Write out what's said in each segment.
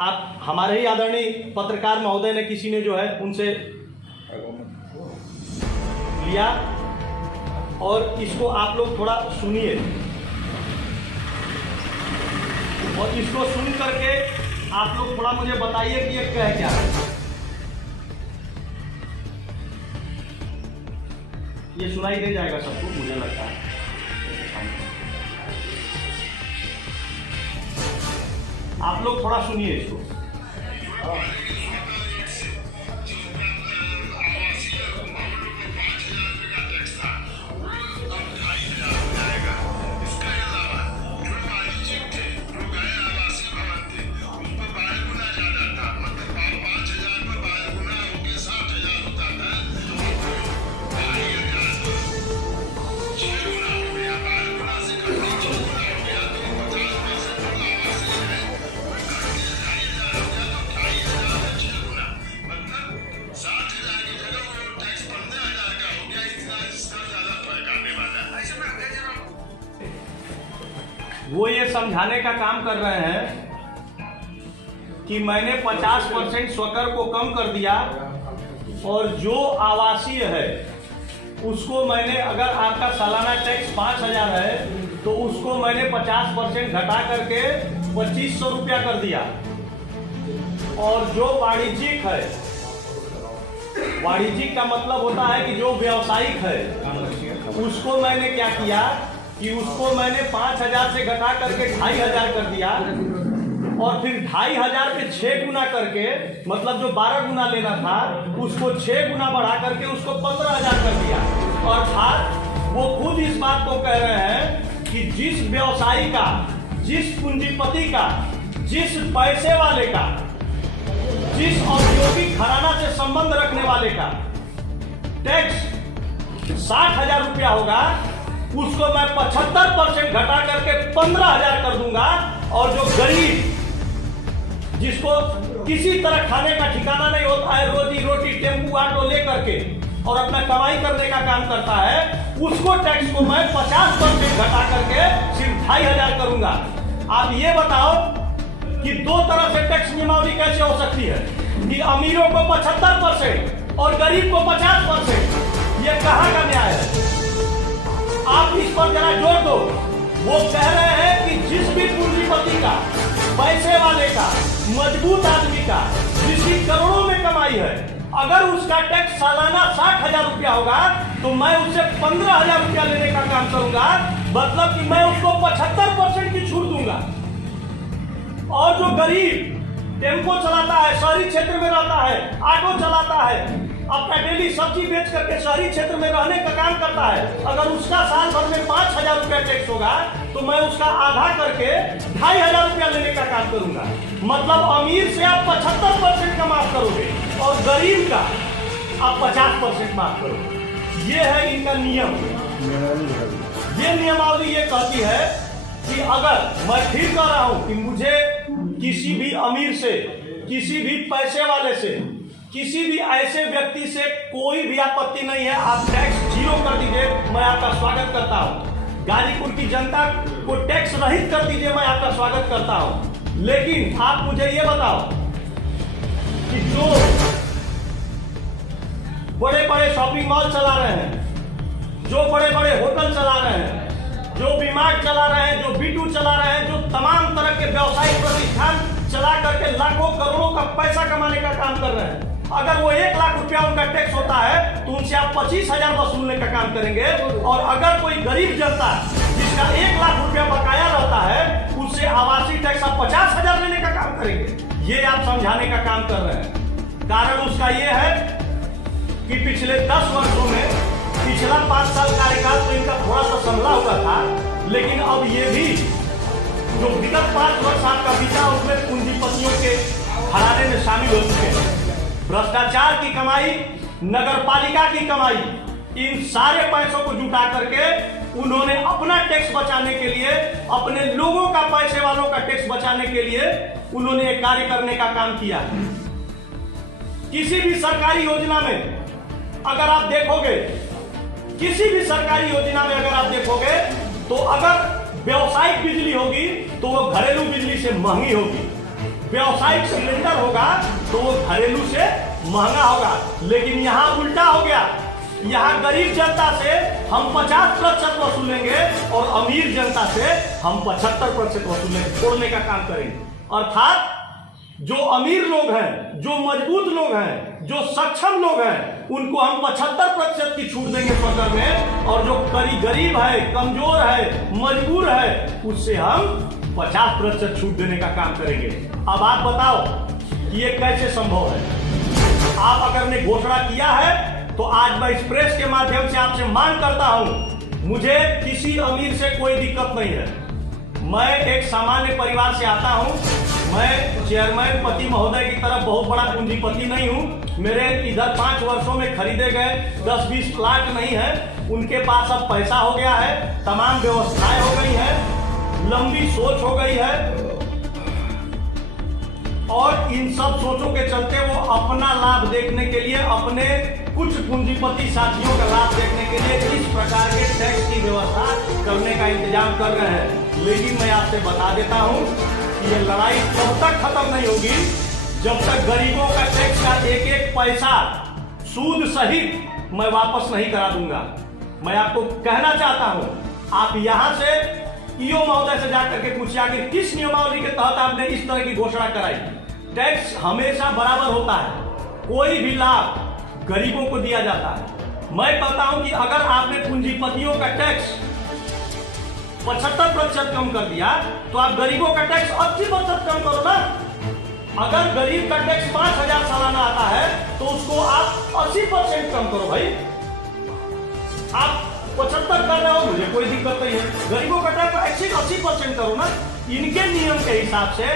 आप हमारे ही आदरणीय पत्रकार महोदय ने किसी ने जो है उनसे लिया, और इसको आप लोग थोड़ा सुनिए और इसको सुन करके आप लोग थोड़ा मुझे बताइए कि ये कह क्या है। ये सुनाई दे जाएगा सबको, मुझे लगता है। आप लोग थोड़ा सुनिए इसको। वो ये समझाने का काम कर रहे हैं कि मैंने 50% स्वकर को कम कर दिया, और जो आवासीय है उसको मैंने, अगर आपका सालाना टैक्स 5,000 है तो उसको मैंने 50% घटा करके 2,500 रुपया कर दिया। और जो वाणिज्यिक है, वाणिज्यिक का मतलब होता है कि जो व्यावसायिक है, उसको मैंने क्या किया कि उसको मैंने 5,000 से घटा करके 2,500 कर दिया, और फिर 2,500 के 6 गुना करके, मतलब जो 12 गुना लेना था उसको 6 गुना बढ़ा करके उसको 15,000 कर दिया। अर्थात वो खुद इस बात को कह रहे हैं कि जिस व्यवसायी का, जिस पूंजीपति का, जिस पैसे वाले का, जिस औद्योगिक घराना से संबंध रखने वाले का टैक्स 60,000 रुपया होगा, उसको मैं 75% घटा करके 15,000 कर दूंगा। और जो गरीब, जिसको किसी तरह खाने का ठिकाना नहीं होता है, रोजी रोटी टेम्पू ऑटो लेकर के और अपना कमाई करने का काम करता है, उसको टैक्स को मैं 50% घटा करके सिर्फ 2,500 करूंगा। आप ये बताओ कि दो तरह से टैक्स नियमावली कैसे हो सकती है कि अमीरों को 75% और गरीब को 50%? ये कहाँ का न्याय है? आप इस पर जरा जोर दो। वो कह रहे हैं कि जिस भी पूंजीपति का, पैसे वाले का, मजबूत आदमी का, जिसकी करोड़ों में कमाई है, अगर उसका टैक्स सालाना 60,000 रुपया होगा तो मैं उससे 15,000 रुपया लेने का काम करूंगा। मतलब कि मैं उसको 75% की छूट दूंगा। और जो गरीब टेम्पो चलाता है, शहरी क्षेत्र में रहता है, ऑटो चलाता है, अपना डेली सब्जी बेच करके शहरी क्षेत्र में रहने का काम करता है, अगर उसका साल भर में 5,000 रुपया टैक्स होगा तो मैं उसका आधा करके 2,500 रुपया लेने का काम करूंगा। मतलब अमीर से आप 75% का माफ करोगे और गरीब का आप 50% माफ करोगे। ये है इनका नियम। ये नियमावली ये कहती है कि अगर, मैं फिर कह रहा हूं कि मुझे किसी भी अमीर से, किसी भी पैसे वाले से, किसी भी ऐसे व्यक्ति से कोई भी आपत्ति नहीं है। आप टैक्स 0 कर दीजिए, मैं आपका स्वागत करता हूं। गाजीपुर की जनता को टैक्स रहित कर दीजिए, मैं आपका स्वागत करता हूं। लेकिन आप मुझे ये बताओ कि जो बड़े बड़े शॉपिंग मॉल चला रहे हैं, जो बड़े बड़े होटल चला रहे हैं, जो बीमार्ट चला रहे हैं, जो B2 चला रहे हैं, जो तमाम तरह के व्यवसायिक प्रतिष्ठान चला करके लाखों करोड़ों का पैसा कमाने का काम कर रहे हैं, अगर वो 1 लाख रुपया उनका टैक्स होता है तो उनसे आप 25,000 वसूलने का काम करेंगे। और अगर कोई गरीब जनता जिसका 1 लाख रुपया बकाया रहता है, उससे आवासीय टैक्स आप 50,000 लेने का काम करेंगे। ये आप समझाने का काम कर रहे हैं। कारण उसका ये है कि पिछले 10 वर्षों में, पिछला 5 साल कार्यकाल तो इनका थोड़ा सा संभला हुआ था, लेकिन अब ये भी जो विगत 5 वर्ष आपका बीता, उसमें पूंजीपतियों के घराने में शामिल हो चुके हैं। भ्रष्टाचार की कमाई, नगर पालिका की कमाई, इन सारे पैसों को जुटा करके उन्होंने अपना टैक्स बचाने के लिए, अपने लोगों का, पैसे वालों का टैक्स बचाने के लिए उन्होंने एक कार्य करने का काम किया। किसी भी सरकारी योजना में अगर आप देखोगे, किसी भी सरकारी योजना में अगर आप देखोगे तो अगर व्यावसायिक बिजली होगी तो वो घरेलू बिजली से महंगी होगी। व्यावसायिक सिलेंडर होगा तो वो घरेलू से महंगा होगा। लेकिन यहाँ उल्टा हो गया, यहाँ गरीब जनता से हम 50% वसूलेंगे और अमीर जनता से हम 75% वसूलेंगे, छोड़ने का काम करेंगे। अर्थात जो अमीर लोग हैं, जो मजबूत लोग हैं, जो सक्षम लोग हैं, उनको हम 75% की छूट देंगे स्वकर में, और जो गरीब है, कमजोर है, मजबूर है, उससे हम 50% छूट देने का काम करेंगे। अब आप बताओ कि ये कैसे संभव है? आप अगर ने घोषणा किया है तो आज मैं इस प्रेस के माध्यम से आपसे मांग करता हूं, मुझे किसी अमीर से कोई दिक्कत नहीं है। मैं एक सामान्य परिवार से आता हूं। मैं चेयरमैन पति महोदय की तरफ बहुत बड़ा पूंजीपति नहीं हूं। मेरे इधर 5 वर्षों में खरीदे गए 10-20 प्लाट नहीं है। उनके पास अब पैसा हो गया है, तमाम व्यवस्थाएं हो गई हैं, लंबी सोच हो गई है, और इन सब सोचों के चलते वो अपना लाभ देखने के लिए, अपने कुछ पूंजीपति साथियों का लाभ देखने के लिए इस प्रकार के टैक्स की व्यवस्था करने का इंतजाम कर रहे हैं। लेकिन मैं आपसे बता देता हूं कि ये लड़ाई तब तक खत्म नहीं होगी जब तक गरीबों का टैक्स का एक एक पैसा सूद सहित मैं वापस नहीं करा दूंगा। मैं आपको कहना चाहता हूं, आप यहां से ईओ महोदय से जाकर के पूछिए कि किस नियमावली के तहत आपने इस तरह की घोषणा कराई। टैक्स हमेशा बराबर होता है, कोई भी लाभ गरीबों को दिया जाता है। मैं कहता हूं कि अगर आपने पूंजीपतियों का टैक्स 75% कम कर दिया तो आप गरीबों का टैक्स 80% कम करो ना। अगर गरीब का टैक्स 5,000 सालाना आता है तो उसको आप 80% कम करो भाई। आप 75 कर रहे हो, मुझे कोई दिक्कत नहीं है। गरीबों का टैक्स 80% करो ना। इनके नियम के हिसाब से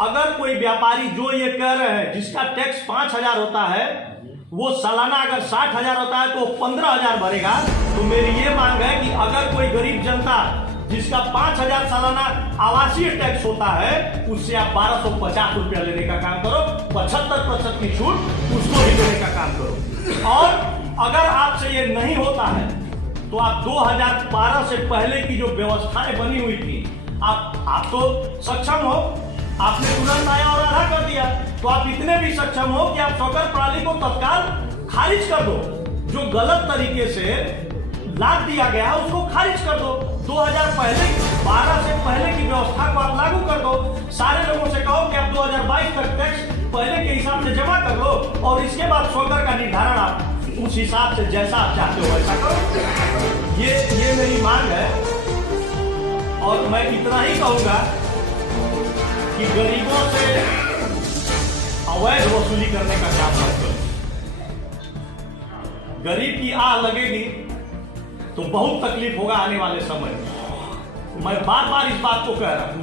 अगर कोई व्यापारी जो ये कह रहे हैं जिसका टैक्स 5,000 होता है, वो सालाना अगर 60,000 होता है तो 15,000 भरेगा। तो मेरी ये मांग है कि अगर कोई गरीब जनता जिसका 5,000 सालाना आवासीय टैक्स होता है, उससे आप 1,250 रुपया लेने का काम करो, 75% की छूट उसको भी देने का काम करो। और अगर आपसे ये नहीं होता है तो आप 2012 से पहले की जो व्यवस्थाएं बनी हुई थी, आप तो सक्षम हो, आपने तुरंत आया और आधा कर दिया। तो आप इतने भी सक्षम हो कि आप स्वकर प्रणाली को तत्काल खारिज कर दो। जो गलत तरीके से लाद दिया गया है उसको खारिज कर दो। 2012 से पहले की व्यवस्था को आप लागू कर दो। सारे लोगों से कहो कि आप 2022 तक टैक्स पहले के हिसाब से जमा कर लो, और इसके बाद स्वकर का निर्धारण आप उस हिसाब से जैसा आप चाहते हो वैसा करो। ये मेरी मांग है। और मैं इतना ही कहूंगा कि गरीबों से अवैध वसूली करने का काम मत करो। गरीब की आह लगेगी तो बहुत तकलीफ होगा आने वाले समय में। मैं बार बार इस बात को कह रहा हूं।